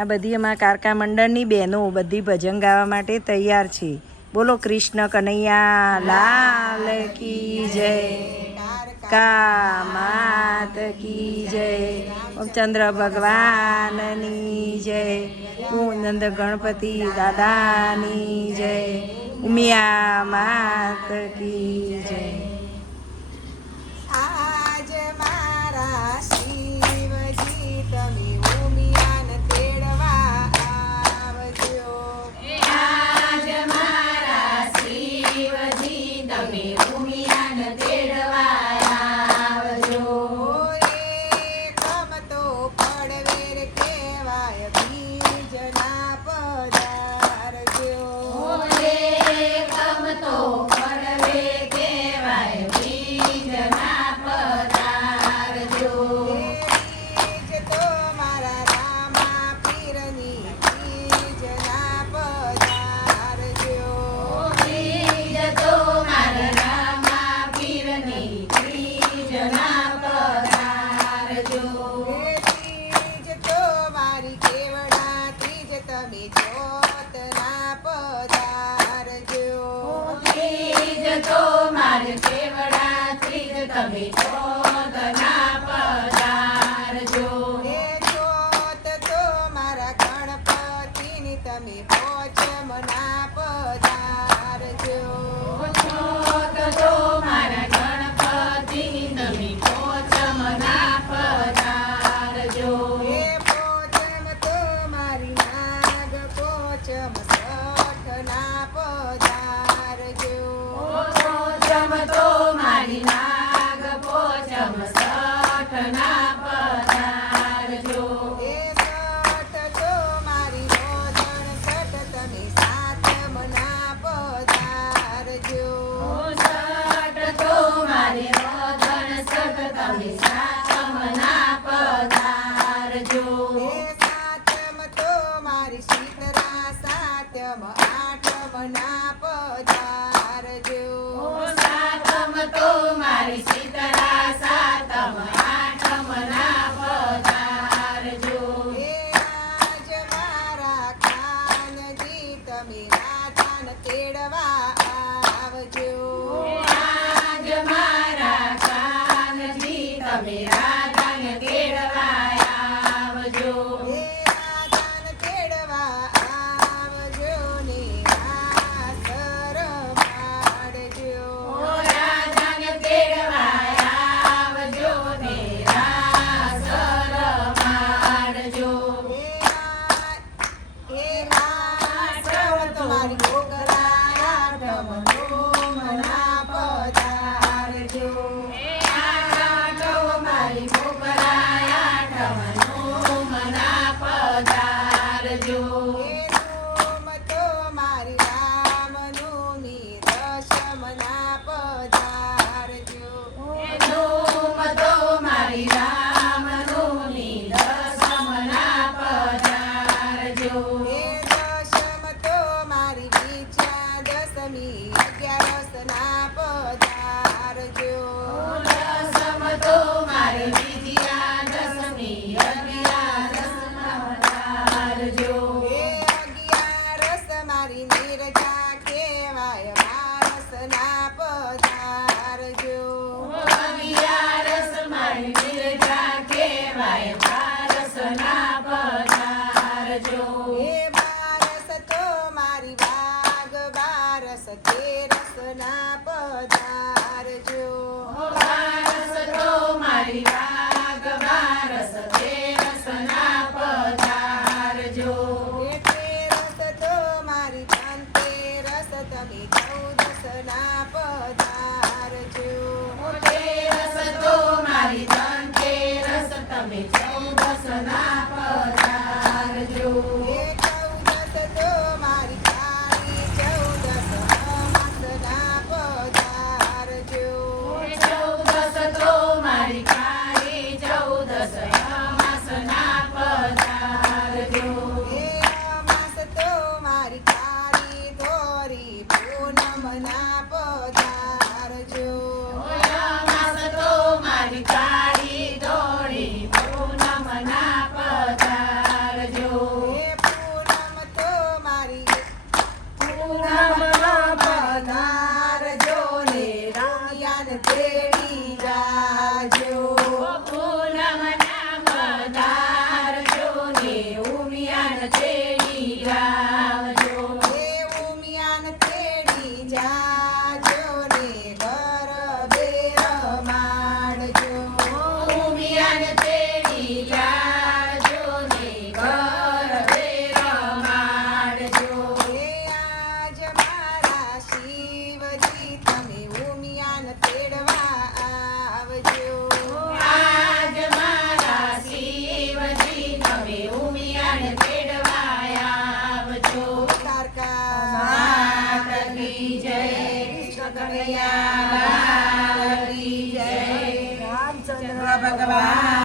આ બધી અમારા કારકા મંડળની બહેનો બધી ભજન ગાવા માટે તૈયાર છે. બોલો કૃષ્ણ કનૈયા લાલ કી જય, કા માત કી જય, ચંદ્ર ભગવાનની જય, નંદ ગણપતિ દાદાની જય, ઉમિયા માત કી જય. આજ મારા શિવજી તમે ઉમિયાને તેડવા આવજો. આજ મારા શિવજી તમે ઉમિયાને તેડવા આવજો. એકમ તો પડવેર કહેવાય બીજના પધારજો. એકમ તો પડવે કહેવાય બીજના પધારજો. બીજ તો મારા રામા પીરની બીજના પધારજો. બીજ તો મારા રામા પીરની બીજના પધારજો. ત્રીજ તો મારી કેવડા ત્રીજ તમે જોતના પધારજો. ત્રીજ તો મારે કેવડા ત્રીજ તમે ચોથના પધારજો. જોત તો મારા ગણપતિની તમે પોચમના પધારજો. ચોથ તો મારા ગણપતિની તમે પોચમના પધારજો. પોચમ તો મારી નાગ પોચમ સઠના પધારજો. પોચમ તો મારી નાગ પોચમ સઠના પધારજો. સઠ તો મારી રોદણ સઠ તમે સાતમના પધારજો. સઠ તો મારી રોદણ સઠ તમે સાતમના પધારજો. સાતમ તો મારી શીતળા સાતમ આઠમના પધારજો. સાતમ તો મારી શીતળા સાતમ આઠમના પધારજો. આજ મારા ખાનજી તમે રાધાને તેડવા આવજો. આજ મારા કાનજી તમે રાધાને તેડવા આવજો. રાધાને તેડવા આવજો ને રાસ રમાડજો. રાધાને તેડવા આવજો ને રાસ રમાડજો. તમારી ગોગરા આઠમના પધારજો. આઠો મારી મોગરા આઠમનો મના પધારજો. તો મારી રામનોની દશમના પધારજો. ધૂમ તો મારી રામનોની દશમના પધારજો. દશમ તો મારી બીજા દશમી અગિયારસના પધારજો. દસમ તો મારે બીજિયા દસમી અગિયારસના પધારજો. અગિયારસ મારી નિરજા કહેવાય મારસના પધારજો. અગિયારસ મારી નિર્જા કહેવાય પારસના પધારજો.